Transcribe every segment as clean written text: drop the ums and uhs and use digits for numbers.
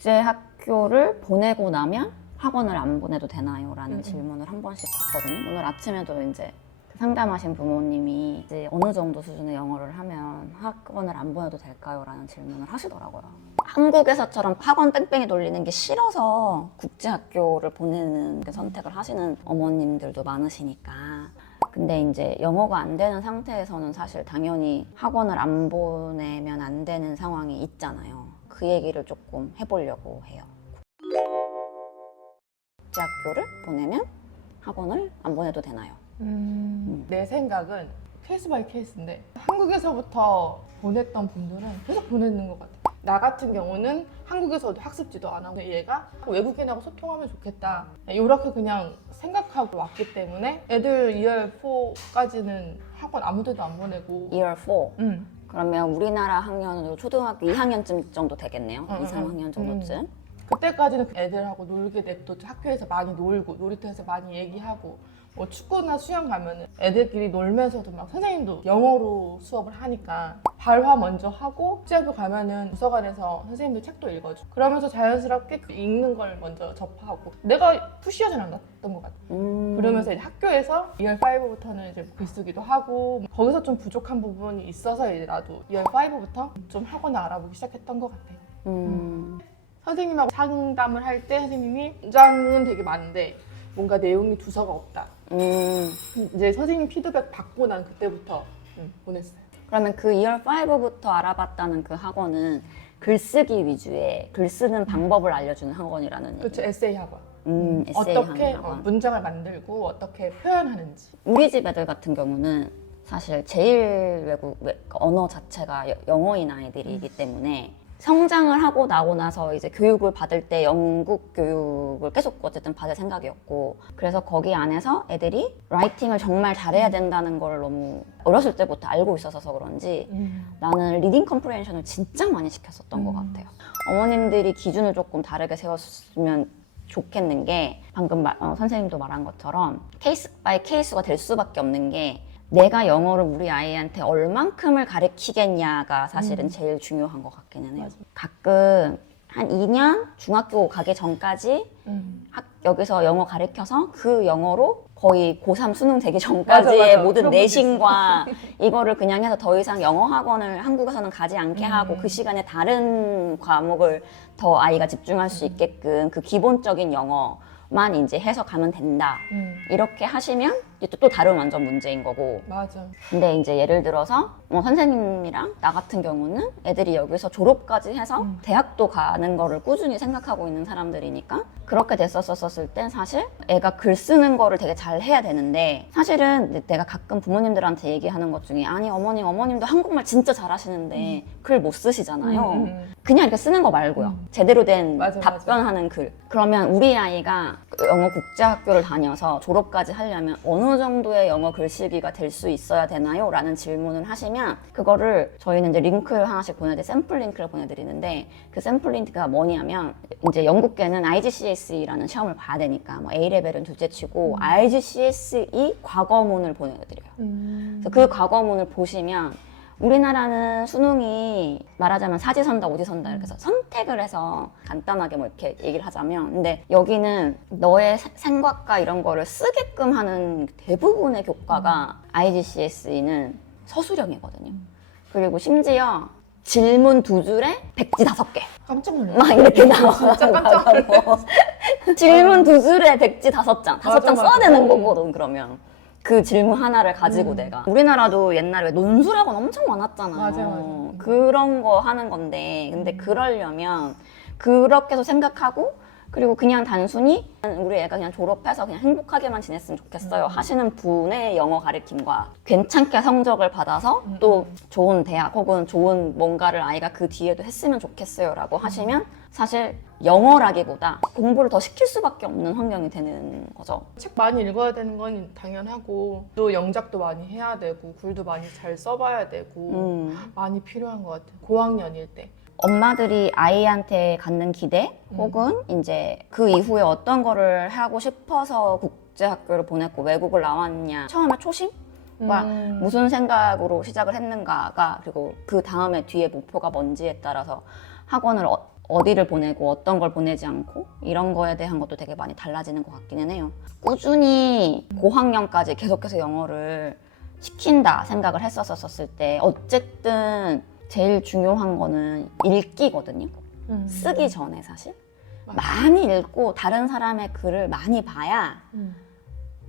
국제학교를 보내고 나면 학원을 안 보내도 되나요? 라는 질문을 한 번씩 받거든요. 오늘 아침에도 이제 상담하신 부모님이 이제 어느 정도 수준의 영어를 하면 학원을 안 보내도 될까요? 라는 질문을 하시더라고요. 한국에서처럼 학원 뺑뺑이 돌리는 게 싫어서 국제학교를 보내는 게 선택을 하시는 어머님들도 많으시니까. 근데 이제 영어가 안 되는 상태에서는 사실 당연히 학원을 안 보내면 안 되는 상황이 있잖아요. 그 얘기를 조금 해보려고 해요. 국제학교를 보내면 학원을 안 보내도 되나요? 내 생각은 케이스 바이 케이스인데 한국에서부터 보냈던 분들은 계속 보내는 것 같아. 나 같은 경우는 한국에서도 학습지도 안 하고 얘가 외국인하고 소통하면 좋겠다 이렇게 그냥 생각하고 왔기 때문에 애들 2월 4까지는 학원 아무 데도 안 보내고 Year 4? 그러면 우리나라 학년으로 초등학교 2학년쯤 정도 되겠네요. 2, 3학년 정도쯤. 그때까지는 애들하고 놀게 냅둬. 학교에서 많이 놀고 놀이터에서 많이 얘기하고 뭐 축구나 수영 가면은 애들끼리 놀면서도 막 선생님도 영어로 수업을 하니까 발화 먼저 하고 국제학교 가면은 도서관에서 선생님들 책도 읽어줘. 그러면서 자연스럽게 그 읽는 걸 먼저 접하고 내가 푸시하지 않았던 것 같아. 그러면서 이제 학교에서 2월 5부터는 이제 글쓰기도 하고 거기서 좀 부족한 부분이 있어서 이제 나도 2월 5부터 좀 학원을 알아보기 시작했던 것 같아. 선생님하고 상담을 할 때 선생님이 문장은 되게 많은데 뭔가 내용이 두서가 없다. 이제 선생님 피드백 받고 난 그때부터 보냈어요. 그러면 그 Year 5부터 알아봤다는 그 학원은 글쓰기 위주의 글 쓰는 방법을 알려주는 학원이라는 그렇죠. 얘기예요. 에세이 학원. 에세이 어떻게 하는 학원. 문장을 만들고 어떻게 표현하는지. 우리 집 애들 같은 경우는 사실 제일 외국 언어 자체가 영어인 아이들이기 때문에 성장을 하고 나고 나서 이제 교육을 받을 때 영국 교육을 계속 어쨌든 받을 생각이었고, 그래서 거기 안에서 애들이 라이팅을 정말 잘해야 된다는 걸 너무 어렸을 때부터 알고 있어서 그런지 나는 리딩 컴프레hen션을 진짜 많이 시켰었던 것 같아요. 어머님들이 기준을 조금 다르게 세웠으면 좋겠는 게 방금 선생님도 말한 것처럼 케이스 바이 케이스가 될 수밖에 없는 게 내가 영어를 우리 아이한테 얼만큼을 가르치겠냐가 사실은 제일 중요한 것 같기는 해요. 가끔 한 2년 중학교 가기 전까지 여기서 영어 가르쳐서 그 영어로 거의 고3 수능 되기 전까지의 맞아. 모든 그런 내신과 이거를 그냥 해서 더 이상 영어 학원을 한국에서는 가지 않게 하고 그 시간에 다른 과목을 더 아이가 집중할 수 있게끔 그 기본적인 영어만 이제 해서 가면 된다. 이렇게 하시면 또 다른 완전 문제인 거고. 맞아. 근데 이제 예를 들어서 선생님이랑 나 같은 경우는 애들이 여기서 졸업까지 해서 대학도 가는 거를 꾸준히 생각하고 있는 사람들이니까 그렇게 됐었을 땐 사실 애가 글 쓰는 거를 되게 잘 해야 되는데, 사실은 내가 가끔 부모님들한테 얘기하는 것 중에 아니 어머님도 한국말 진짜 잘하시는데 글 못 쓰시잖아요. 그냥 이렇게 쓰는 거 말고요. 제대로 된 맞아. 답변하는 글. 그러면 우리 아이가 영어 국제학교를 다녀서 졸업까지 하려면 어느 정도의 영어 글쓰기가 될 수 있어야 되나요? 라는 질문을 하시면 그거를 저희는 이제 링크를 하나씩 샘플 링크를 보내드리는데, 그 샘플 링크가 뭐냐면 이제 영국계는 IGCSE라는 시험을 봐야 되니까 뭐 A레벨은 둘째치고 IGCSE 과거문을 보내드려요. 그래서 그 과거문을 보시면 우리나라는 수능이 말하자면 사지선다 오지선다 이렇게 해서 선택을 해서 간단하게 뭐 이렇게 얘기를 하자면, 근데 여기는 너의 생각과 이런 거를 쓰게끔 하는 대부분의 교과가 IGCSE는 서술형이거든요. 그리고 심지어 질문 2줄에 백지 5개 깜짝 놀랐어. 막 이렇게 나와. 진짜 깜짝 놀랐어. 질문 2줄에 백지 5장 5장 써야 맞아. 되는 거거든. 그러면 그 질문 하나를 가지고 내가, 우리나라도 옛날에 논술학원 엄청 많았잖아요. 맞아. 그런 거 하는 건데, 근데 그러려면 그렇게 해서 생각하고, 그리고 그냥 단순히 우리 애가 그냥 졸업해서 그냥 행복하게만 지냈으면 좋겠어요 하시는 분의 영어 가르침과 괜찮게 성적을 받아서 또 좋은 대학 혹은 좋은 뭔가를 아이가 그 뒤에도 했으면 좋겠어요 라고 하시면 사실 영어라기보다 공부를 더 시킬 수밖에 없는 환경이 되는 거죠. 책 많이 읽어야 되는 건 당연하고 또 영작도 많이 해야 되고 글도 많이 잘 써봐야 되고 많이 필요한 것 같아요. 고학년일 때. 엄마들이 아이한테 갖는 기대 혹은 이제 그 이후에 어떤 거를 하고 싶어서 국제학교를 보냈고 외국을 나왔냐, 처음에 초심과 무슨 생각으로 시작을 했는가가, 그리고 그 다음에 뒤에 목표가 뭔지에 따라서 학원을 어디를 보내고 어떤 걸 보내지 않고 이런 거에 대한 것도 되게 많이 달라지는 것 같기는 해요. 꾸준히 고학년까지 계속해서 영어를 시킨다 생각을 했었을 때 어쨌든 제일 중요한 거는 읽기거든요. 쓰기 전에 사실 많이 읽고 다른 사람의 글을 많이 봐야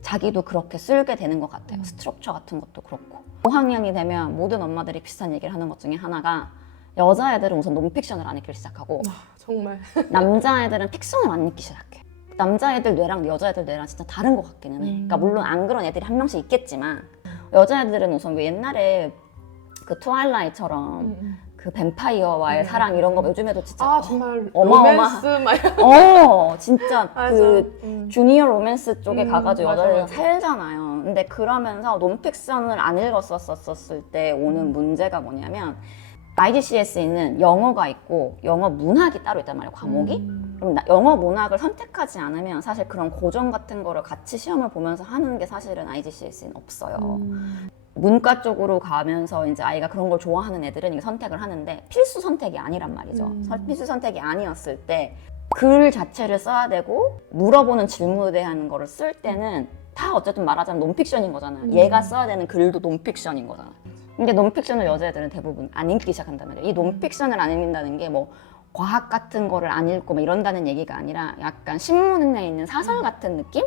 자기도 그렇게 쓰게 되는 것 같아요. 스트럭처 같은 것도 그렇고. 5학년이 되면 모든 엄마들이 비슷한 얘기를 하는 것 중에 하나가 여자애들은 우선 논픽션을 안 읽기 시작하고 정말. 남자애들은 픽션을 안 읽기 시작해. 남자애들 뇌랑 여자애들 뇌랑 진짜 다른 것 같기는 해. 그러니까 물론 안 그런 애들이 한 명씩 있겠지만 여자애들은 우선 왜 옛날에 그 트와일라이트처럼 그 뱀파이어와의 사랑 이런 거 요즘에도 진짜 정말 어마어마. 로맨스 막 진짜 맞아. 그 주니어 로맨스 쪽에 가가지고 맞아, 여자들은 맞아. 살잖아요. 근데 그러면서 논픽션을 안 읽었었을 때 오는 문제가 뭐냐면 IGCSE는 영어가 있고 영어 문학이 따로 있단 말이에요, 과목이. 그럼 영어 문학을 선택하지 않으면 사실 그런 고전 같은 거를 같이 시험을 보면서 하는 게 사실은 IGCSE는 없어요. 문과 쪽으로 가면서 이제 아이가 그런 걸 좋아하는 애들은 이게 선택을 하는데 필수 선택이 아니란 말이죠. 필수 선택이 아니었을 때 글 자체를 써야 되고 물어보는 질문에 대한 거를 쓸 때는 다 어쨌든 말하자면 논픽션인 거잖아요. 얘가 써야 되는 글도 논픽션인 거잖아요. 근데 논픽션을 여자애들은 대부분 안 읽기 시작한단 말이에요. 이 논픽션을 안 읽는다는 게 뭐 과학 같은 거를 안 읽고 막 이런다는 얘기가 아니라 약간 신문에 있는 사설 같은 느낌?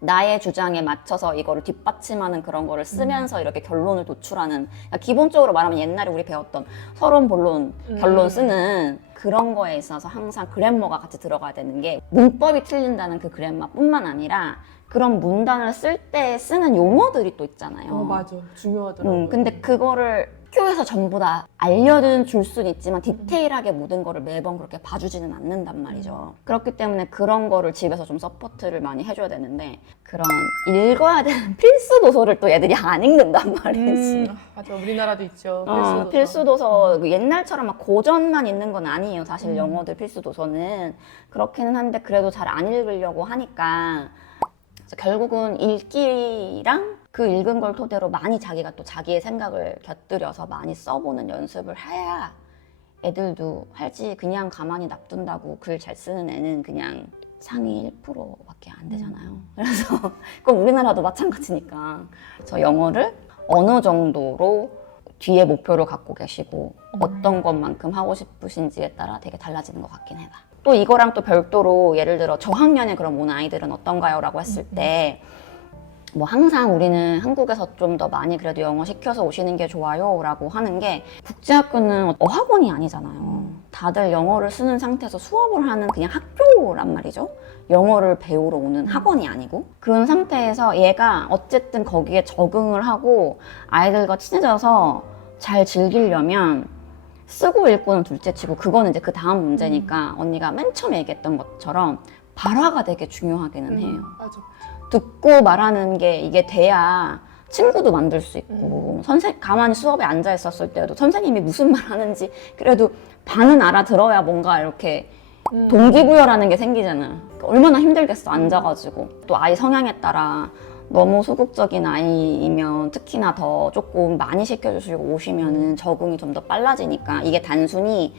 나의 주장에 맞춰서 이거를 뒷받침하는 그런 거를 쓰면서 이렇게 결론을 도출하는, 그러니까 기본적으로 말하면 옛날에 우리 배웠던 서론, 본론, 결론 쓰는 그런 거에 있어서 항상 그래머가 같이 들어가야 되는 게 문법이 틀린다는 그 그래머뿐만 아니라 그런 문단을 쓸 때 쓰는 용어들이 또 있잖아요. 맞아. 중요하더라고요. 근데 그거를 학교에서 전부 다 알려준 줄 수는 있지만 디테일하게 모든 거를 매번 그렇게 봐주지는 않는단 말이죠. 그렇기 때문에 그런 거를 집에서 좀 서포트를 많이 해줘야 되는데 그런 읽어야 되는 필수 도서를 또 애들이 안 읽는단 말이지. 맞아. 우리나라도 있죠. 필수 도서 옛날처럼 막 고전만 있는 건 아니에요. 사실 영어들 필수 도서는 그렇기는 한데 그래도 잘 안 읽으려고 하니까 결국은 읽기랑 그 읽은 걸 토대로 많이 자기가 또 자기의 생각을 곁들여서 많이 써보는 연습을 해야 애들도 할지, 그냥 가만히 놔둔다고 글 잘 쓰는 애는 그냥 상위 1%밖에 안 되잖아요. 그래서 그건 우리나라도 마찬가지니까. 그래서 영어를 어느 정도로 뒤에 목표를 갖고 계시고 어떤 것만큼 하고 싶으신지에 따라 되게 달라지는 것 같긴 해요. 또 이거랑 또 별도로 예를 들어 저학년에 그럼 온 아이들은 어떤가요? 라고 했을 때 뭐 항상 우리는 한국에서 좀 더 많이 그래도 영어 시켜서 오시는 게 좋아요 라고 하는 게 국제학교는 어학원이 아니잖아요. 다들 영어를 쓰는 상태에서 수업을 하는 그냥 학교란 말이죠. 영어를 배우러 오는 학원이 아니고 그런 상태에서 얘가 어쨌든 거기에 적응을 하고 아이들과 친해져서 잘 즐기려면 쓰고 읽고는 둘째치고 그거는 이제 그 다음 문제니까 언니가 맨 처음에 얘기했던 것처럼 발화가 되게 중요하기는 해요. 맞아. 듣고 말하는 게 이게 돼야 친구도 만들 수 있고 가만히 수업에 앉아 있었을 때도 선생님이 무슨 말 하는지 그래도 반은 알아들어야 뭔가 이렇게 동기부여라는 게 생기잖아. 얼마나 힘들겠어 앉아가지고. 또 아이 성향에 따라 너무 소극적인 아이이면 특히나 더 조금 많이 시켜주시고 오시면은 적응이 좀 더 빨라지니까 이게 단순히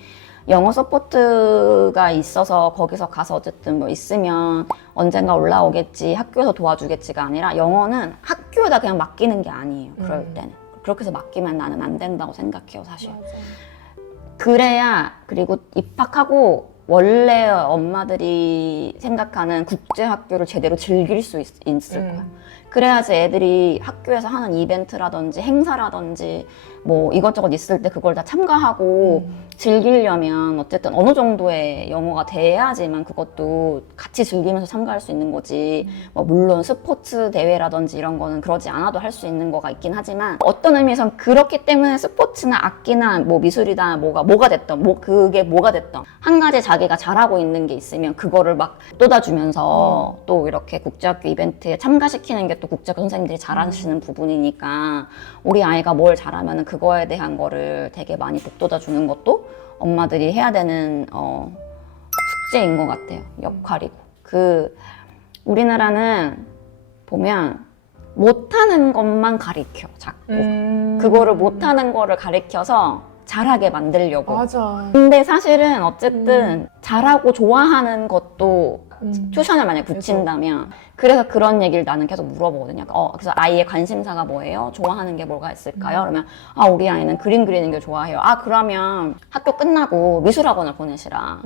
영어 서포트가 있어서 거기서 가서 어쨌든 뭐 있으면 언젠가 올라오겠지, 학교에서 도와주겠지가 아니라 영어는 학교에다 그냥 맡기는 게 아니에요. 그럴 때는. 그렇게 해서 맡기면 나는 안 된다고 생각해요, 사실. 맞아. 그래야, 그리고 입학하고 원래 엄마들이 생각하는 국제학교를 제대로 즐길 수 있을 거야. 그래야지 애들이 학교에서 하는 이벤트라든지 행사라든지 뭐 이것저것 있을 때 그걸 다 참가하고 즐기려면 어쨌든 어느 정도의 영어가 돼야지만 그것도 같이 즐기면서 참가할 수 있는 거지. 뭐 물론 스포츠 대회라든지 이런 거는 그러지 않아도 할 수 있는 거가 있긴 하지만 어떤 의미에선 그렇기 때문에 스포츠나 악기나 뭐 미술이다 뭐가 됐던 그게 뭐가 됐던 한 가지 자기가 잘하고 있는 게 있으면 그거를 막 쏟아주면서 또 이렇게 국제학교 이벤트에 참가시키는 게 또 국제학교 선생님들이 잘하시는 부분이니까 우리 아이가 뭘 잘하면 그거에 대한 거를 되게 많이 북돋아 주는 것도 엄마들이 해야 되는 숙제인 것 같아요. 역할이고. 우리나라는 보면 못하는 것만 가리켜 자꾸. 그거를 못하는 거를 가리켜서 잘하게 만들려고. 맞아. 근데 사실은 어쨌든 잘하고 좋아하는 것도 튜션을 만약에 붙인다면 그래서 그런 얘기를 나는 계속 물어보거든요. 그래서 아이의 관심사가 뭐예요? 좋아하는 게 뭐가 있을까요? 그러면 우리 아이는 그림 그리는 게 좋아해요. 그러면 학교 끝나고 미술학원을 보내시라.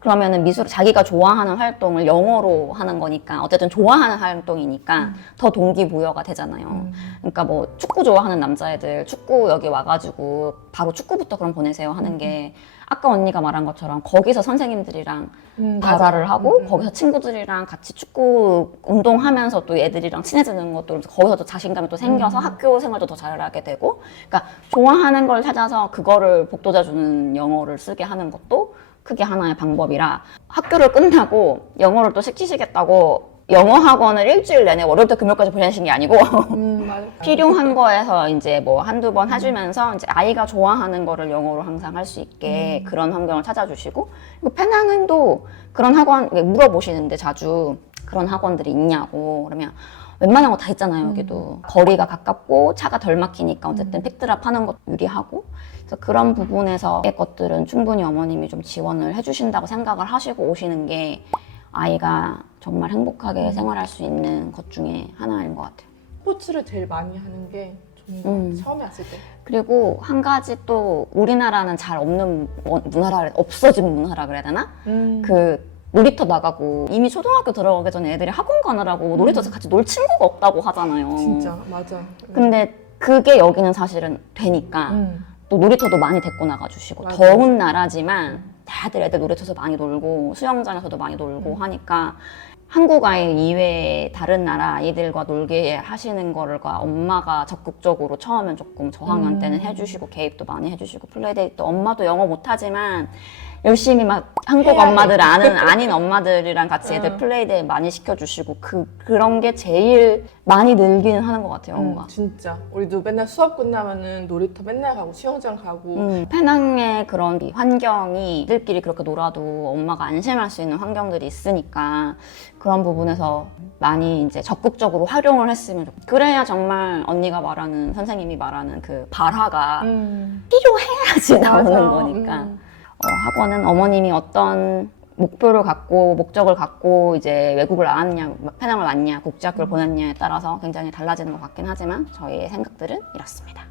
그러면은 자기가 좋아하는 활동을 영어로 하는 거니까 어쨌든 좋아하는 활동이니까 더 동기부여가 되잖아요. 그러니까 뭐 축구 좋아하는 남자애들 축구 여기 와가지고 바로 축구부터 그럼 보내세요 하는 게 아까 언니가 말한 것처럼 거기서 선생님들이랑 대화를 하고 거기서 친구들이랑 같이 축구 운동하면서 또 애들이랑 친해지는 것도 그래서 거기서 또 자신감이 또 생겨서 학교 생활도 더 잘하게 되고 그러니까 좋아하는 걸 찾아서 그거를 복돋아주는 영어를 쓰게 하는 것도 그게 하나의 방법이라 학교를 끝나고 영어를 또 시키시겠다고 영어 학원을 일주일 내내 월요일부터 금요일까지 보내신 게 아니고 맞아. 필요한 거에서 이제 뭐 한두 번 해주면서 이제 아이가 좋아하는 거를 영어로 항상 할 수 있게 그런 환경을 찾아주시고 그리고 페낭도 그런 학원 물어보시는데 자주 그런 학원들이 있냐고 그러면 웬만한 거 다 있잖아요 여기도 거리가 가깝고 차가 덜 막히니까 어쨌든 픽드랍 하는 것도 유리하고 그래서 그런 부분에서의 것들은 충분히 어머님이 좀 지원을 해주신다고 생각을 하시고 오시는 게 아이가 정말 행복하게 생활할 수 있는 것 중에 하나인 것 같아요. 스포츠를 제일 많이 하는 게 좋은 것 같아. 처음에 왔을 때. 그리고 한 가지 또 우리나라는 잘 없는 문화라 없어진 문화라 그래야 되나? 그 놀이터 나가고 이미 초등학교 들어가기 전에 애들이 학원 가느라고 놀이터에서 같이 놀 친구가 없다고 하잖아요. 진짜 맞아. 근데 그게 여기는 사실은 되니까 또 놀이터도 많이 데리고 나가주시고 맞아. 더운 나라지만 다들 애들 놀이터에서 많이 놀고 수영장에서도 많이 놀고 하니까 한국 아이 이외에 다른 나라 아이들과 놀게 하시는 거를 엄마가 적극적으로 처음엔 조금 저학년 때는 해주시고 개입도 많이 해주시고 플레이데이트 엄마도 영어 못하지만 열심히 막 한국 엄마들 아닌 엄마들이랑 같이 애들 플레이데이 많이 시켜주시고 그런 게 제일 많이 늘기는 하는 것 같아요 영어가. 진짜 우리도 맨날 수업 끝나면은 놀이터 맨날 가고 수영장 가고 페낭의 그런 환경이 애들끼리 그렇게 놀아도 엄마가 안심할 수 있는 환경들이 있으니까 그런 부분에서 많이 이제 적극적으로 활용을 했으면 좋겠어요. 그래야 정말 언니가 말하는 선생님이 말하는 그 발화가 필요해야지 나오는 맞아. 거니까 학원은 어머님이 어떤 목표를 갖고 목적을 갖고 이제 외국을 나왔냐 페낭을 왔냐 국제학교를 보냈냐에 따라서 굉장히 달라지는 것 같긴 하지만 저희의 생각들은 이렇습니다.